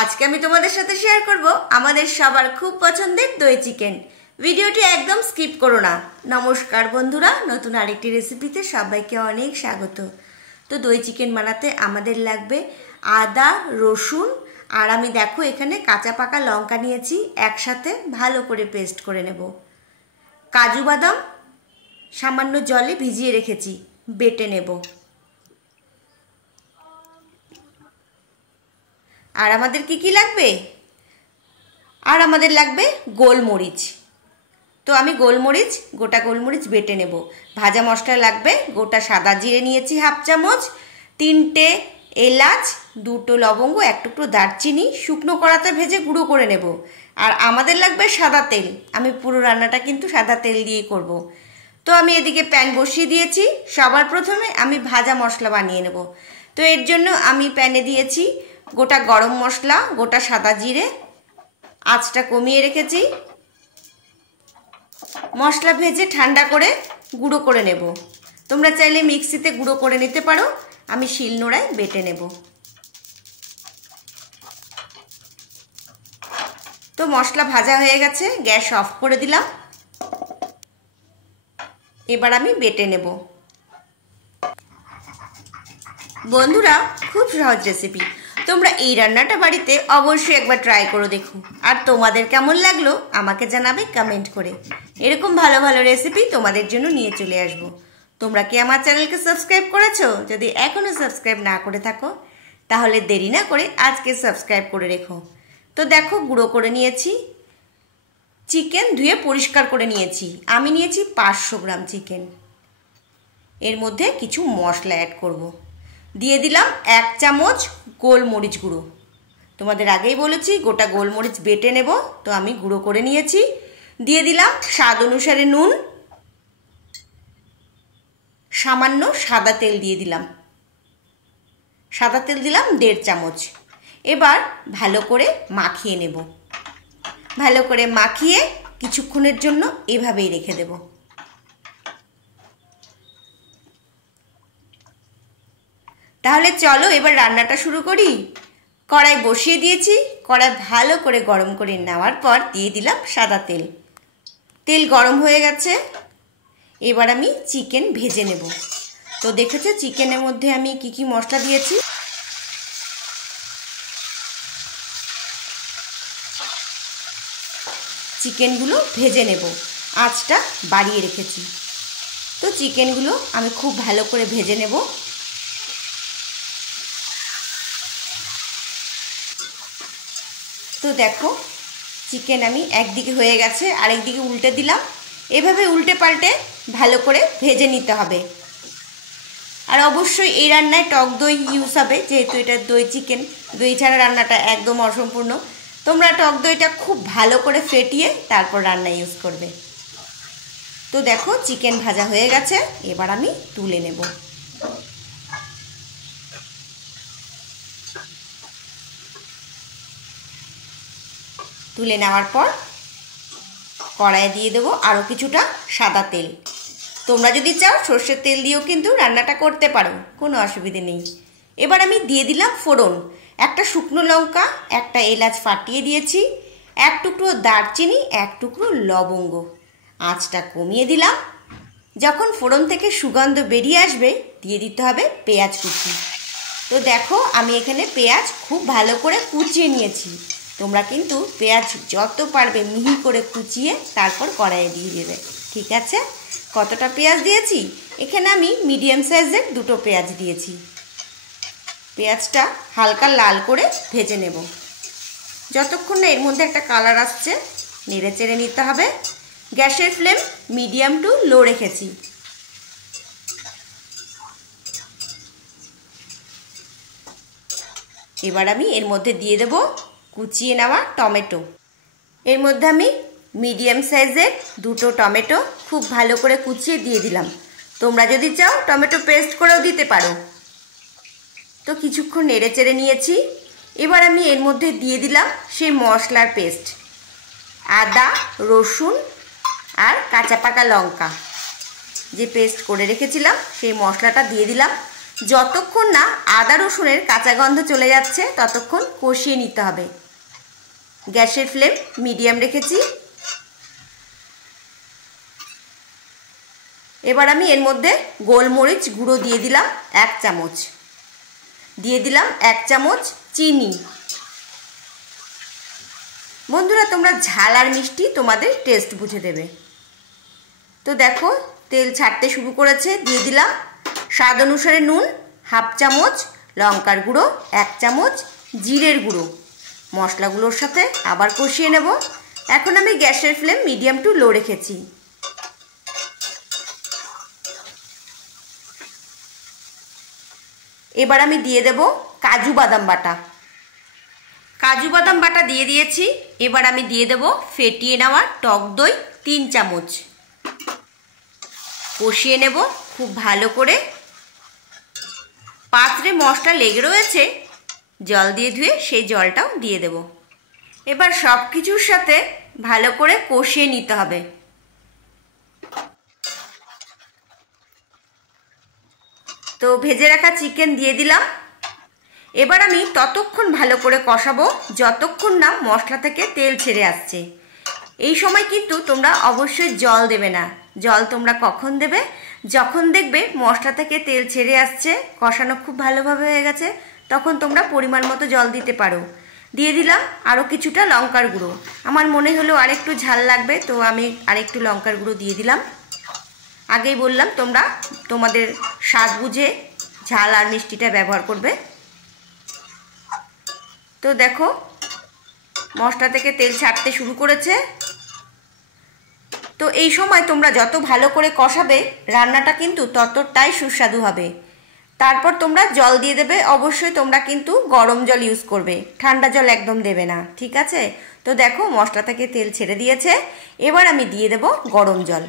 আজকে আমি তোমাদের সাথে শেয়ার করব আমাদের সবার খুব পছন্দের দই চিকেন। ভিডিওটি একদম স্কিপ করো না। নমস্কার বন্ধুরা, নতুন আরেকটি রেসিপিতে সবাইকে অনেক স্বাগত। তো দই চিকেন বানাতে আমাদের লাগবে আদা, রসুন আর আমি দেখো এখানে কাঁচা পাকা লঙ্কা নিয়েছি, একসাথে ভালো করে পেস্ট করে নেব। কাজু বাদাম সামান্য জলে ভিজিয়ে রেখেছি, বেটে নেব। আর আমাদের কি লাগবে, আর আমাদের লাগবে গোলমরিচ। তো আমি গোটা গোলমরিচ বেটে নেব। ভাজা মশলা লাগবে, গোটা সাদা জিরে নিয়েছি হাফ চামচ, 3টে এলাচ, 2টো লবঙ্গ, 1 টুকরো দারচিনি শুকনো কড়াতে ভেজে গুঁড়ো করে নেব। আর আমাদের লাগবে সাদা তেল। আমি পুরো রান্নাটা কিন্তু সাদা তেল দিয়েই করব। তো আমি এদিকে প্যান বসিয়ে দিয়েছি। সবার প্রথমে আমি ভাজা মশলা বানিয়ে নেব। তো এর জন্য আমি প্যানে দিয়েছি গোটা গরম মশলা, গোটা সাদা জিরে, আঁচটা কমিয়ে রেখেছি। মশলা ভেজে ঠান্ডা করে গুঁড়ো করে নেব। তোমরা চাইলে মিক্সিতে গুঁড়ো করে নিতে পারো, আমি শিলনোড়ায় বেটে নেব। তো মশলা ভাজা হয়ে গেছে, গ্যাস অফ করে দিলাম। এবার আমি বেটে নেব। বন্ধুরা, খুব সহজ রেসিপি, তোমরা এই রান্নাটা বাড়িতে অবশ্যই একবার ট্রাই করে দেখো। আর তোমাদের কেমন লাগলো আমাকে জানাবে কমেন্ট করে। এরকম ভালো ভালো রেসিপি তোমাদের জন্য নিয়ে চলে আসবো। তোমরা কি আমার চ্যানেলকে সাবস্ক্রাইব করেছো? যদি এখনো সাবস্ক্রাইব না করে থাকো তাহলে দেরি না করে আজকে সাবস্ক্রাইব করে রেখো। তো দেখো গুঁড়ো করে নিয়েছি। চিকেন ধুয়ে পরিষ্কার করে নিয়েছি। আমি নিয়েছি 500 গ্রাম চিকেন। এর মধ্যে কিছু মশলা অ্যাড করব। দিয়ে দিলাম 1 চামচ গোলমরিচ গুঁড়ো। তোমাদের আগেই বলেছি গোটা গোলমরিচ বেটে নেব, তো আমি গুঁড়ো করে নিয়েছি। দিয়ে দিলাম স্বাদ অনুসারে নুন, সামান্য সাদা তেল দিয়ে দিলাম। সাদা তেল দিলাম 1.5 চামচ। এবার ভালো করে মাখিয়ে নেব। ভালো করে মাখিয়ে কিছুক্ষণের জন্য এভাবেই রেখে দেব। তাহলে চলো এবার রান্নাটা শুরু করি। কড়াই বসিয়ে দিয়েছি। কড়াই ভালো করে গরম করে নেওয়ার পর দিয়ে দিলাম সাদা তেল। তেল গরম হয়ে গেছে। এবার আমি চিকেন ভেজে নেব। তো দেখেছো চিকেনের মধ্যে আমি কি মশলা দিয়েছি। চিকেনগুলো ভেজে নেব, আঁচটা বাড়িয়ে রেখেছি। তো চিকেনগুলো আমি খুব ভালো করে ভেজে নেব। তো দেখো চিকেন আমি একদিকে হয়ে গেছে, আরেকদিকে উল্টে দিলাম। এভাবে উল্টে পাল্টে ভালো করে ভেজে নিতে হবে। আর অবশ্যই এই রান্নায় টক দই ইউজ হবে, যেহেতু এটা দই চিকেন। দই ছাড়া রান্নাটা একদম অসম্পূর্ণ। তোমরা টক দইটা খুব ভালো করে ফেটিয়ে তারপর রান্না ইউজ করবে। তো দেখো চিকেন ভাজা হয়ে গেছে। এবার আমি তুলে নেব। তুলে নেওয়ার পর কড়াইয়ে দিয়ে দেবো আরও কিছুটা সাদা তেল। তোমরা যদি চাও সর্ষের তেল দিয়েও কিন্তু রান্নাটা করতে পারো, কোনো অসুবিধে নেই। এবার আমি দিয়ে দিলাম ফোড়ন। 1টা শুকনো লঙ্কা, 1টা এলাচ ফাটিয়ে দিয়েছি, 1 টুকরো দারচিনি, 1 টুকরো লবঙ্গ। আঁচটা কমিয়ে দিলাম। যখন ফোড়ন থেকে সুগন্ধ বেরিয়ে আসবে দিয়ে দিতে হবে পেঁয়াজ কুচি। তো দেখো আমি এখানে পেঁয়াজ খুব ভালো করে কুচিয়ে নিয়েছি। তোমরা কিন্তু পেঁয়াজ যত পারবে মিহি করে কুচিয়ে তারপর কড়াইয়ে দিয়ে দেবে, ঠিক আছে? কতটা পেঁয়াজ দিয়েছি, এখানে আমি মিডিয়াম সাইজের 2টো পেঁয়াজ দিয়েছি। পেঁয়াজটা হালকা লাল করে ভেজে নেব। যতক্ষণ না এর মধ্যে একটা কালার আসছে নেড়ে চেড়ে নিতে হবে। গ্যাসের ফ্লেম মিডিয়াম টু লো রেখেছি। এবার আমি এর মধ্যে দিয়ে দেব কুচিয়ে নেওয়া টমেটো। এর মধ্যে আমি মিডিয়াম সাইজের 2টো টমেটো খুব ভালো করে কুচিয়ে দিয়ে দিলাম। তোমরা যদি চাও টমেটো পেস্ট করেও দিতে পারো। তো কিছুক্ষণ নেড়ে চেড়ে নিয়েছি। এবার আমি এর মধ্যে দিয়ে দিলাম সেই মশলার পেস্ট। আদা, রসুন আর কাঁচা পাকা লঙ্কা যে পেস্ট করে রেখেছিলাম সেই মশলাটা দিয়ে দিলাম। যতক্ষণ না আদা রসুনের কাঁচা গন্ধ চলে যাচ্ছে ততক্ষণ কষিয়ে নিতে হবে। গ্যাসের ফ্লেম মিডিয়াম রেখেছি। এবার আমি এর মধ্যে গোলমরিচ গুঁড়ো দিয়ে দিলাম 1 চামচ, দিয়ে দিলাম 1 চামচ চিনি। বন্ধুরা তোমরা ঝাল আর মিষ্টি তোমাদের টেস্ট বুঝে দেবে। তো দেখো তেল ছাড়তে শুরু করেছে। দিয়ে দিলাম স্বাদ অনুসারে নুন 1/2 চামচ, লঙ্কার গুঁড়ো 1 চামচ, জিরের গুঁড়ো। মশলাগুলোর সাথে আবার কষিয়ে নেব। এখন আমি গ্যাসের ফ্লেম মিডিয়াম টু লো রেখেছি। এবার আমি দিয়ে দেব কাজু বাদাম বাটা। কাজু বাদাম বাটা দিয়ে দিয়েছি। এবার আমি দিয়ে দেব ফেটিয়ে নেওয়া টক দই 3 চামচ। কষিয়ে নেব খুব ভালো করে। পাত্রে মশলা লেগে রয়েছে, জল দিয়ে ধুয়ে সেই জলটাও দিয়ে দেব। এবার সব কিছুর সাথে ভালো করে কষিয়ে নিতে হবে। তো ভেজে রাখা চিকেন দিয়ে দিলাম। এবার আমি ততক্ষণ ভালো করে কষাবো যতক্ষণ না মশলা থেকে তেল ছেড়ে আসছে। এই সময় কিন্তু তোমরা অবশ্যই জল দেবে না। জল তোমরা কখন দেবে? যখন দেখবে মশলা থেকে তেল ছেড়ে আসছে, কষানো খুব ভালোভাবে হয়ে গেছে, তখন তোমরা পরিমাণ মতো জল দিতে পারো। দিয়ে দিলাম আরও কিছুটা লঙ্কার গুঁড়ো। আমার মনে হলো আরেকটু ঝাল লাগবে, তো আমি আরেকটু লঙ্কার গুঁড়ো দিয়ে দিলাম। আগেই বললাম তোমরা তোমাদের স্বাদ বুঝে ঝাল আর মিষ্টিটা ব্যবহার করবে। তো দেখো মশলা থেকে তেল ছাড়তে শুরু করেছে। তো এই সময় তোমরা যত ভালো করে কষাবে রান্নাটা কিন্তু ততটাই সুস্বাদু হবে। তারপর তোমরা জল দিয়ে দেবে। অবশ্যই তোমরা কিন্তু গরম জল ইউজ করবে, ঠান্ডা জল একদম দেবে না, ঠিক আছে? তো দেখো মশলা থেকে তেল ছেড়ে দিয়েছে। এবার আমি দিয়ে দেব গরম জল।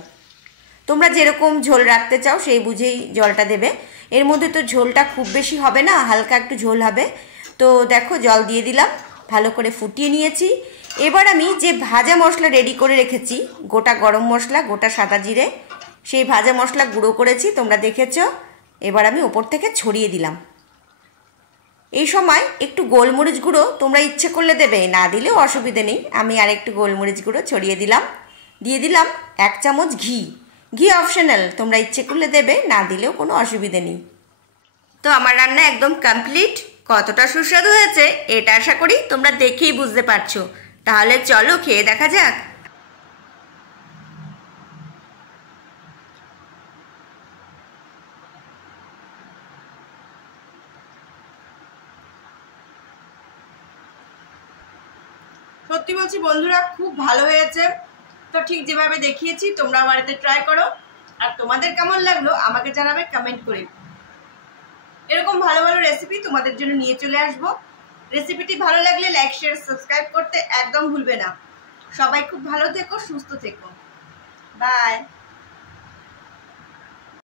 তোমরা যেরকম ঝোল রাখতে চাও সেই বুঝেই জলটা দেবে। এর মধ্যে তো ঝোলটা খুব বেশি হবে না, হালকা একটু ঝোল হবে। তো দেখো জল দিয়ে দিলাম, ভালো করে ফুটিয়ে নিয়েছি। এবার আমি যে ভাজা মশলা রেডি করে রেখেছি, গোটা গরম মশলা, গোটা সাদা জিরে, সেই ভাজা মশলা গুঁড়ো করেছি, তোমরা দেখেছো। এবার আমি ওপর থেকে ছড়িয়ে দিলাম। এই সময় একটু গোলমরিচ গুঁড়ো তোমরা ইচ্ছে করলে দেবে, না দিলেও অসুবিধে নেই। আমি আর একটু গোলমরিচ গুঁড়ো ছড়িয়ে দিলাম। দিয়ে দিলাম 1 চামচ ঘি। ঘি অপশনাল, তোমরা ইচ্ছে করলে দেবে, না দিলেও কোনো অসুবিধে নেই। তো আমার রান্না একদম কমপ্লিট। কতটা সুস্বাদু হয়েছে এটা আশা করি তোমরা দেখেই বুঝতে পারছো। তাহলে চলো খেয়ে দেখা যাক। সত্যি বলছি বন্ধুরা, খুব ভালো হয়েছে। তো ঠিক যেভাবে দেখিয়েছি তোমরা বাড়িতে ট্রাই করো। আর তোমাদের কেমন লাগলো আমাকে জানাবে কমেন্ট করে। এরকম ভালো ভালো রেসিপি তোমাদের জন্য নিয়ে চলে আসবো। রেসিপিটি ভালো লাগলে লাইক, শেয়ার, সাবস্ক্রাইব করতে একদম ভুলবে না। সবাই খুব ভালো থেকো, সুস্থ থেকো। বাই।